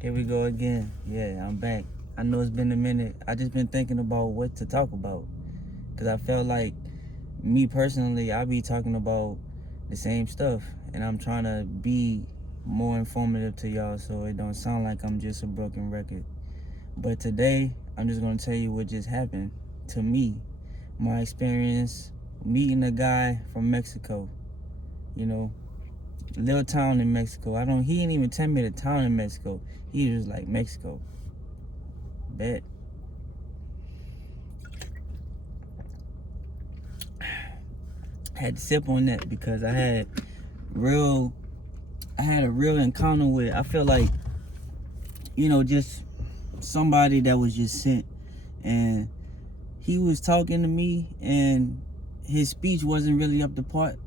Here we go again. Yeah, I'm back. I know it's been a minute. I just been thinking about what to talk about. Cause I felt like me personally, I be talking about the same stuff. And I'm trying to be more informative to y'all so it don't sound like I'm just a broken record. But today, I'm just gonna tell you what just happened to me. My experience meeting a guy from Mexico. You know, little town in Mexico. He didn't even tell me the town in Mexico. He was like, Mexico. Bet. Had to sip on that because I had a real encounter with it. I feel like, just somebody that was just sent, and he was talking to me and his speech wasn't really up to part,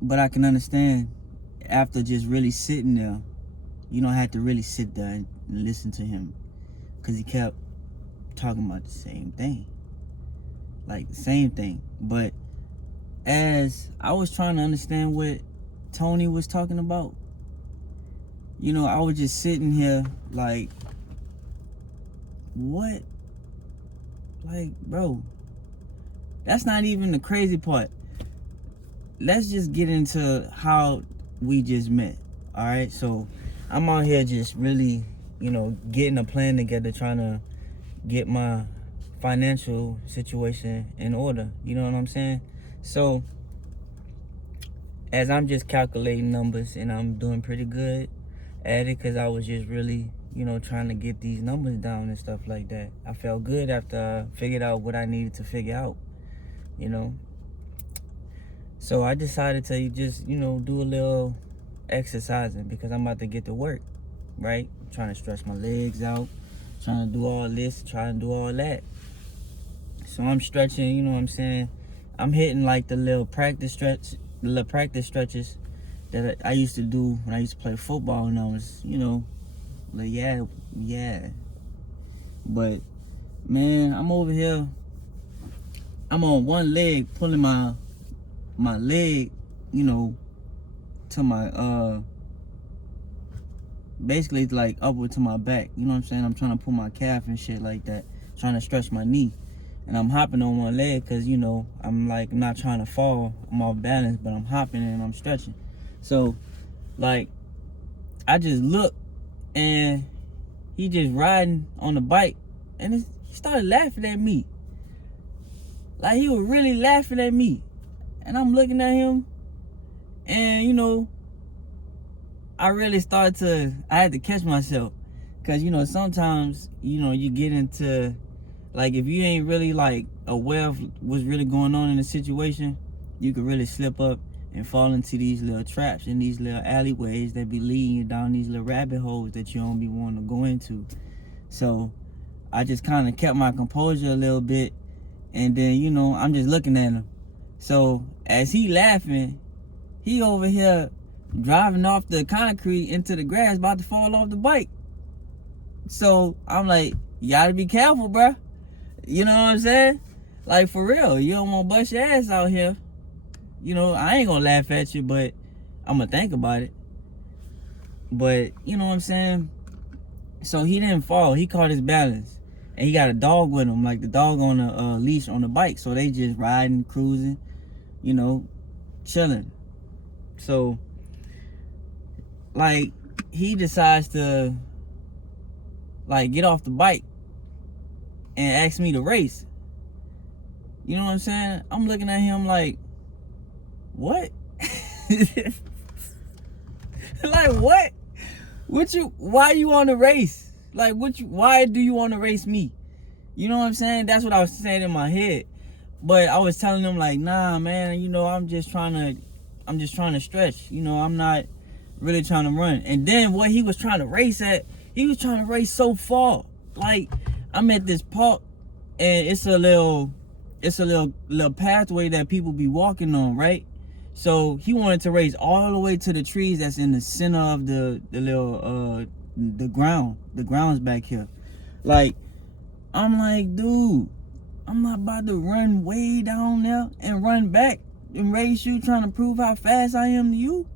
but I can understand after just really sitting there. I had to really sit there and listen to him because he kept talking about the same thing. Like the same thing. But as I was trying to understand what Tony was talking about, I was just sitting here like, what? Like, bro, that's not even the crazy part. Let's just get into how we just met. All right, so I'm out here just really, getting a plan together, trying to get my financial situation in order. You know what I'm saying? So as I'm just calculating numbers, and I'm doing pretty good at it because I was just really, trying to get these numbers down and stuff like that. I felt good after I figured out what I needed to figure out, So I decided to just, do a little exercising because I'm about to get to work, right? Trying to stretch my legs out, trying to do all this, trying to do all that. So I'm stretching, you know what I'm saying? I'm hitting like the little practice stretches that I used to do when I used to play football, and I was, like, yeah. But man, I'm over here. I'm on one leg, pulling my leg, to my basically it's like upward to my back. You know what I'm saying? I'm trying to pull my calf and shit like that, trying to stretch my knee. And I'm hopping on one leg because, I'm not trying to fall. I'm off balance, but I'm hopping and I'm stretching. So, like, I just look, and he just riding on the bike, and he started laughing at me. Like, he was really laughing at me. And I'm looking at him, and, I really I had to catch myself. Because, sometimes, you get into, like, if you ain't really, like, aware of what's really going on in the situation, you could really slip up and fall into these little traps and these little alleyways that be leading you down these little rabbit holes that you don't be wanting to go into. So I just kind of kept my composure a little bit, and then, I'm just looking at him. So as he laughing, he over here driving off the concrete into the grass, about to fall off the bike. So I'm like, you gotta be careful, bruh. You know what I'm saying? Like, for real, you don't want to bust your ass out here. I ain't gonna laugh at you, but I'm gonna think about it. But, you know what I'm saying? So he didn't fall. He caught his balance. And he got a dog with him, like the dog on a leash on the bike. So they just riding, cruising, chilling. So, like, he decides to, like, get off the bike and ask me to race. You know what I'm saying? I'm looking at him like, what? Like, what? Why you want to race? Like, why do you want to race me? You know what I'm saying? That's what I was saying in my head. But I was telling him, like, nah, man, I'm just trying to stretch. I'm not really trying to run. And then what he was trying to race at, he was trying to race so far. Like, I'm at this park, and it's a little pathway that people be walking on, right? So he wanted to race all the way to the trees that's in the center of the little the grounds back here. Like, I'm like, dude, I'm not about to run way down there and run back and race you, trying to prove how fast I am to you.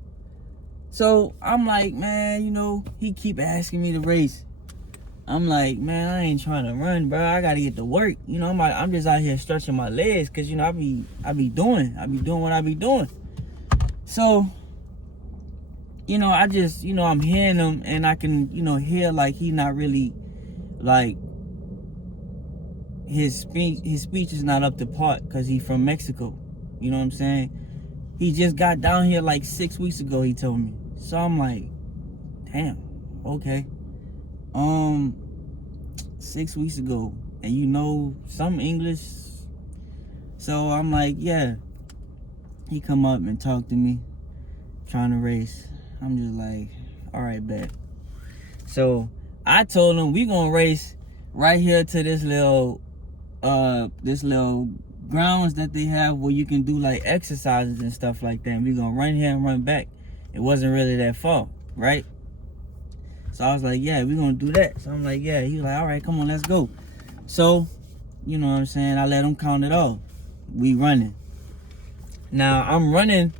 So I'm like, man, you know, he keep asking me to race. I'm like, man, I ain't trying to run, bro. I gotta get to work. You know, I'm just out here stretching my legs, cause you know I be doing what I be doing. So, you know, I just, you know, I'm hearing him, and I can, you know, hear like he not really, like, his speech is not up to par, cause he from Mexico. You know what I'm saying? He just got down here like 6 weeks ago, he told me. So I'm like, damn, okay. 6 weeks ago, and you know some English. So I'm like, yeah. He come up and talk to me, trying to race. I'm just like, all right, bet. So I told him we gonna race right here to this little grounds that they have where you can do like exercises and stuff like that. And we gonna run here and run back. It wasn't really that far, right? So I was like, yeah, we gonna do that. So I'm like, yeah. He was like, all right, come on, let's go. So, you know what I'm saying? I let him count it off. We running. Now I'm running,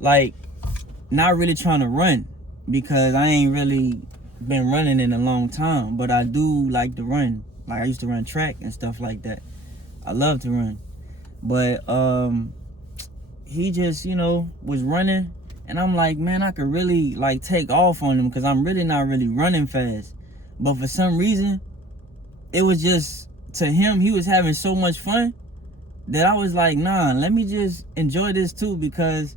like, not really trying to run, because I ain't really been running in a long time, but I do like to run. Like, I used to run track and stuff like that. I love to run. But he just, you know, was running, and I'm like, man, I could really like take off on him, because I'm really not really running fast. But for some reason, it was just, to him, he was having so much fun that I was like, nah, let me just enjoy this too, because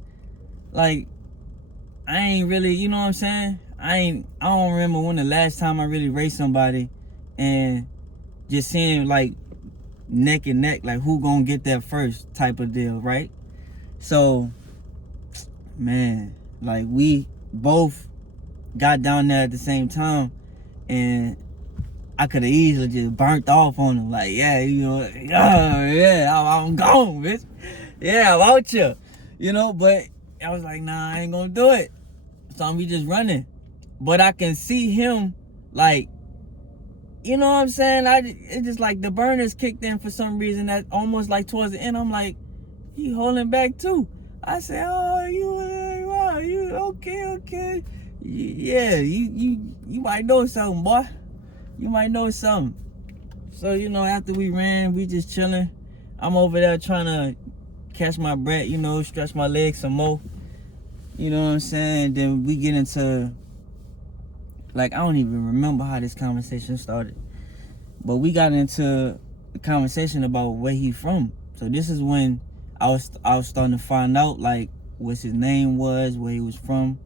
like I ain't really, you know what I'm saying? I don't remember when the last time I really raced somebody and just seeing like neck and neck, like who gonna get that first type of deal, right? So, man, like we both got down there at the same time, and I could have easily just burnt off on him. Like, yeah, you know, I'm gone, bitch. Yeah, I'm out you. You know, but I was like, nah, I ain't gonna do it. So we just running. But I can see him, like, you know what I'm saying? It's just like the burners kicked in for some reason, that almost like towards the end, I'm like, he holding back too. I said, oh, you okay. Yeah, you might know something, boy. You might know something. So, you know, after we ran, we just chilling. I'm over there trying to catch my breath, you know, stretch my legs some more. You know what I'm saying? Then we get into, like, I don't even remember how this conversation started. But we got into the conversation about where he from. So this is when I was starting to find out, like, what his name was, where he was from.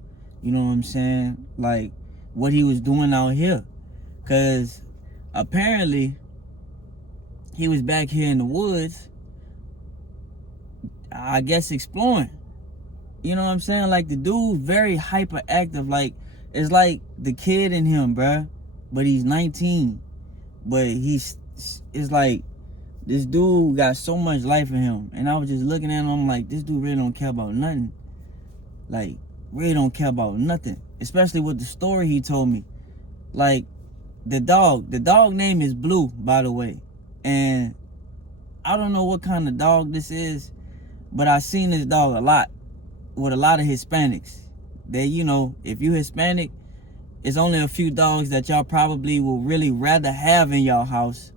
You know what I'm saying? Like, what he was doing out here. Because apparently he was back here in the woods, I guess, exploring. You know what I'm saying? Like, the dude very hyperactive. Like, it's like the kid in him, bruh. But he's 19. But it's like, this dude got so much life in him. And I was just looking at him like, this dude really don't care about nothing. Like, really don't care about nothing. Especially with the story he told me. Like, the dog name is Blue, by the way. And I don't know what kind of dog this is, but I seen this dog a lot with a lot of Hispanics. They, you know, if you Hispanic, it's only a few dogs that y'all probably will really rather have in y'all house.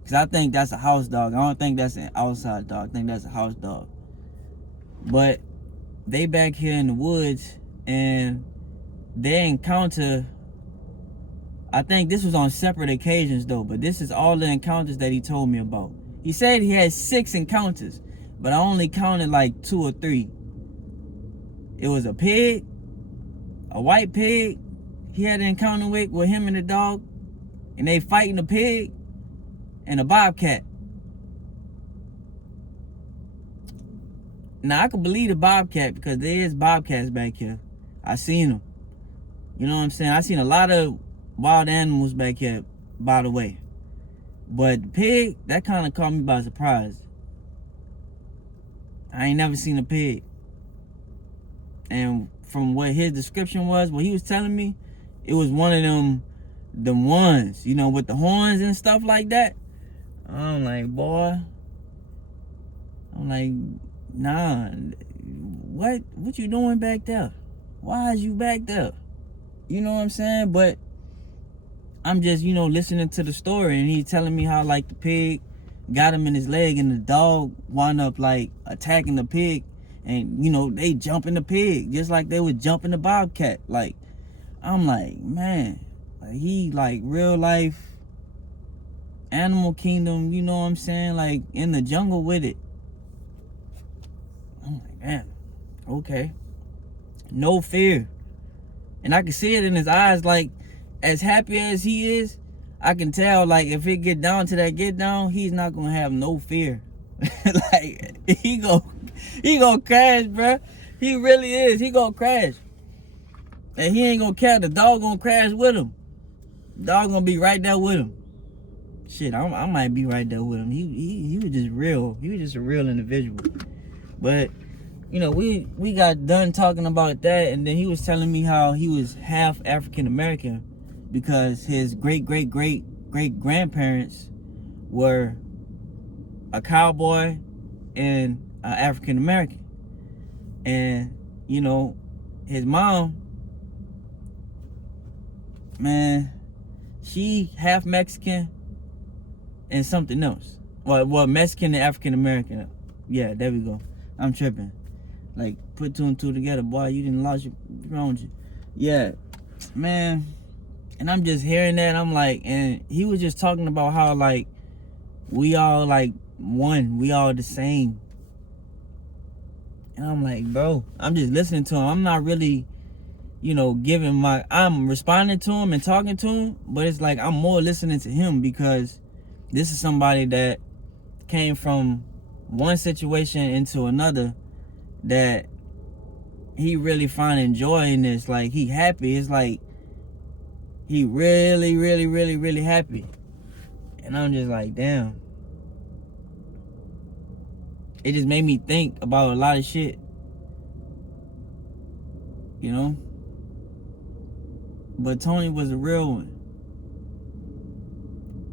Because I think that's a house dog. I don't think that's an outside dog. I think that's a house dog. But they back here in the woods, and they encounter, I think this was on separate occasions though, but this is all the encounters that he told me about. He said he had 6 encounters, but I only counted like 2 or 3. It was a pig, a white pig he had an encounter with him and the dog, and they fighting the pig, and a bobcat. Now I can believe the bobcat, because there is bobcats back here. I seen them. You know what I'm saying? I seen a lot of wild animals back here, by the way. But the pig, that kind of caught me by surprise. I ain't never seen a pig. And from what his description was, what he was telling me, it was one of them ones, you know, with the horns and stuff like that. I'm like, boy. I'm like, nah. What you doing back there? why is you back there? You know what I'm saying? But I'm just, listening to the story, and he's telling me how, like, the pig got him in his leg, and the dog wound up, like, attacking the pig, and, they jumping the pig, just like they would jumping the bobcat. Like, I'm like, man, like, he, like, real life, Animal Kingdom, you know what I'm saying? Like, in the jungle with it. I'm like, man, okay. No fear. And I can see it in his eyes, like, as happy as he is, I can tell, like, if it get down to that get down, he's not gonna have no fear. Like, he gonna crash, bruh. He really is. He gonna crash. And he ain't gonna care. The dog gonna crash with him. The dog gonna be right there with him. Shit, I might be right there with him. He was just real. He was just a real individual. But, we got done talking about that, and then he was telling me how he was half African American because his great-great-great-great-grandparents were a cowboy and an African American. And, his mom, man, she half Mexican and something else. Well, Mexican and African American. Yeah, there we go. I'm tripping. Like, put two and two together, boy. You didn't lost your wrong with you. Yeah, man. And I'm just hearing that. I'm like, and he was just talking about how, like, we all, like, one. We all the same. And I'm like, bro, I'm just listening to him. I'm not really, I'm responding to him and talking to him, but it's like I'm more listening to him because this is somebody that came from one situation into another that he really finding joy in this. Like, he happy. It's like he really, really, really, really happy. And I'm just like, damn. It just made me think about a lot of shit. But Tony was a real one.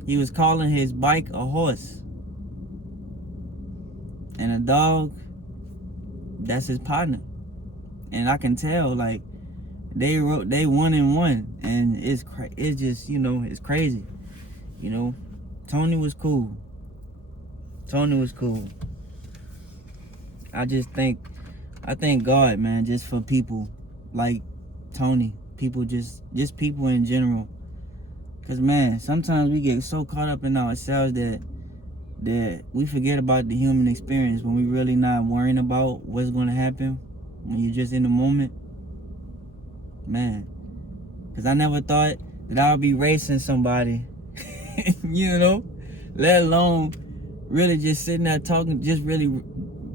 He was calling his bike a horse. And a dog, that's his partner. And I can tell, like, they 1-1, and it's just, it's crazy. Tony was cool. I thank God, man, just for people like Tony. People, just people in general. Because, man, sometimes we get so caught up in ourselves that we forget about the human experience when we really not worrying about what's going to happen when you're just in the moment. Man, because I never thought that I would be racing somebody, let alone really just sitting there talking, just really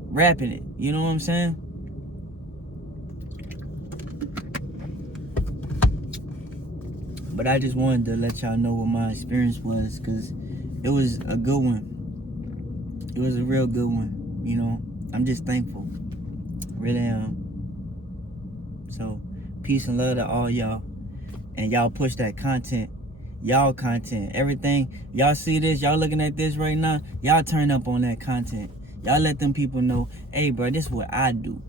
rapping it. You know what I'm saying? But I just wanted to let y'all know what my experience was, because it was a good one. It was a real good one. I'm just thankful. Really am. So, peace and love to all y'all. And y'all push that content. Y'all content. Everything. Y'all see this? Y'all looking at this right now? Y'all turn up on that content. Y'all let them people know, hey, bro, this is what I do.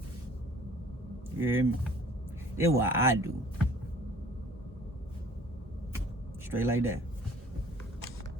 You hear me? This is what I do. Straight like that.